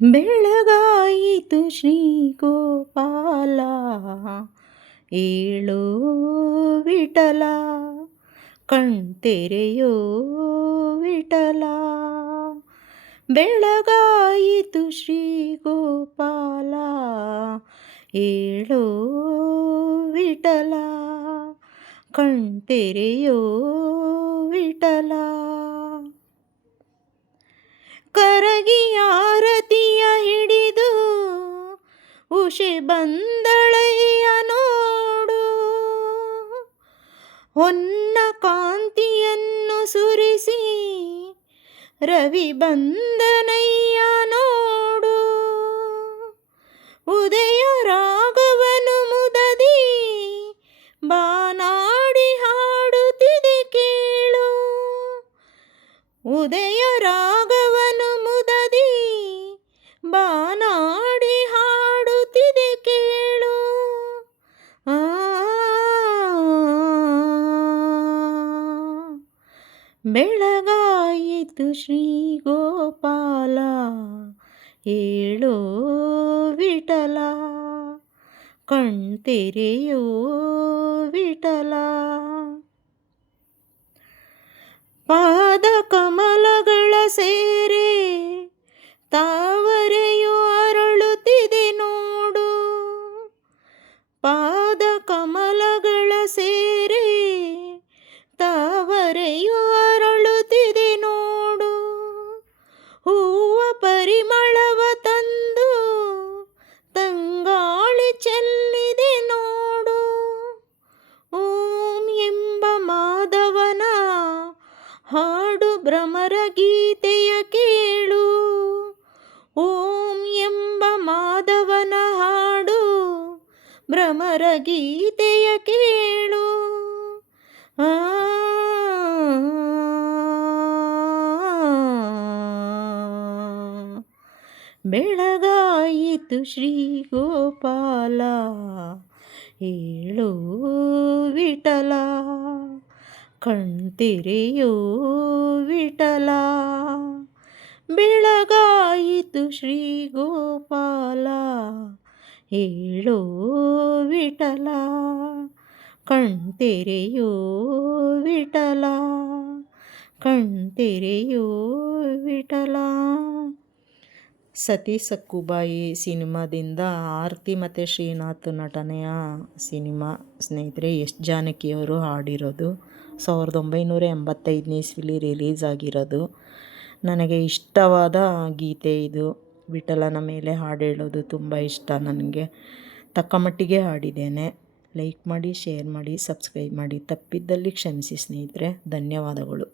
ಬೆಳಗಾಯಿತು ಶ್ರೀಗೋಪಾಲ, ಏಳೋ ವಿಠಲ, ಕಣ್ತೆರೆಯೋ ವಿಠಲ. ಬೆಳಗಾಯಿತು ಶ್ರೀಗೋಪಾಲ, ಏಳೋ ವಿಠಲ, ಕಣ್ತೆರೆಯೋ ವಿಠಲ. ಕರಗಿ ಆರತಿಯ ಹಿಡಿದು ಉಷೆ ಬಂದಳಯ್ಯ ನೋಡು, ಹೊನ್ನ ಕಾಂತಿಯನ್ನು ಸುರಿಸಿ ರವಿ ಬಂದನಯ್ಯ ನೋಡು. ಉದಯ ರಾಗವನು ಮುದದಿ ಬಾನಾಡಿ ಹಾಡುತ್ತಿದೆ ಕೇಳು, ಉದಯ ರಾಗವನು ಮುದದಿ ಬಾನಾಡಿ ಹಾಡುತ್ತಿದೆ ಕೇಳು. ಬೆಳಗಾಯಿತು ಶ್ರೀಗೋಪಾಲ, ಏಳೋ ವಿಠಲ, ಕಣ್ತೆರೆಯೋ ವಿಠಲ. ಪಾದ ಕಮಲಗಳ ಸೇರೆ ತಾವರೆಯು ಅರಳುತ್ತಿದೆ ನೋಡು, ಪಾದ ಕಮಲಗಳ ಸೇರೆ ತಾವರೆಯು ಅರಳುತ್ತಿದೆ ನೋಡು. ಹೂವ ಪರಿಮಳವ ತಂದು ತಂಗಾಳಿ ಚೆಲ್ಲಿದೆ ನೋಡು. ಓಂ ಎಂಬ ಮಾಧವನ ಹಾಡು ಭ್ರಮರ ಗೀತೆಯ ಕೇಳು, ಓಂ ಎಂಬ ಮಾಧವನ ಹಾಡು ಭ್ರಮರ ಗೀತೆಯ ಕೇಳು. ಬೆಳಗಾಯಿತು ಶ್ರೀಗೋಪಾಲ, ಏಳೋ ವಿಠಲ, ಕಣ್ತೆರೆಯೋ ವಿಠಲ. ಬೆಳಗಾಯಿತು ಶ್ರೀಗೋಪಾಲ, ಏಳೋ ವಿಠಲ, ಕಣ್ತೆರೆಯೋ ವಿಠಲ, ಕಣ್ತೆರೆಯೋ ವಿಠಲ. ಸತಿ ಸಕ್ಕುಬಾಯಿ ಸಿನಿಮಾದಿಂದ ಆರತಿ ಮತ್ತು ಶ್ರೀನಾಥ್ ನಟನೆಯ ಸಿನಿಮಾ ಸ್ನೇಹಿತರೆ. ಎಸ್ ಜಾನಕಿಯವರು ಹಾಡಿರೋದು. 1985ನೇ ಇಸ್ವಿಲಿ ರಿಲೀಸ್ ಆಗಿರೋದು. ನನಗೆ ಇಷ್ಟವಾದ ಗೀತೆ ಇದು. ವಿಠಲನ ಮೇಲೆ ಹಾಡು ಹೇಳೋದು ತುಂಬ ಇಷ್ಟ ನನಗೆ. ತಕ್ಕ ಮಟ್ಟಿಗೆ ಹಾಡಿದ್ದೇನೆ. ಲೈಕ್ ಮಾಡಿ, ಶೇರ್ ಮಾಡಿ, ಸಬ್ಸ್ಕ್ರೈಬ್ ಮಾಡಿ. ತಪ್ಪಿದ್ದಲ್ಲಿ ಕ್ಷಮಿಸಿ ಸ್ನೇಹಿತರೆ. ಧನ್ಯವಾದಗಳು.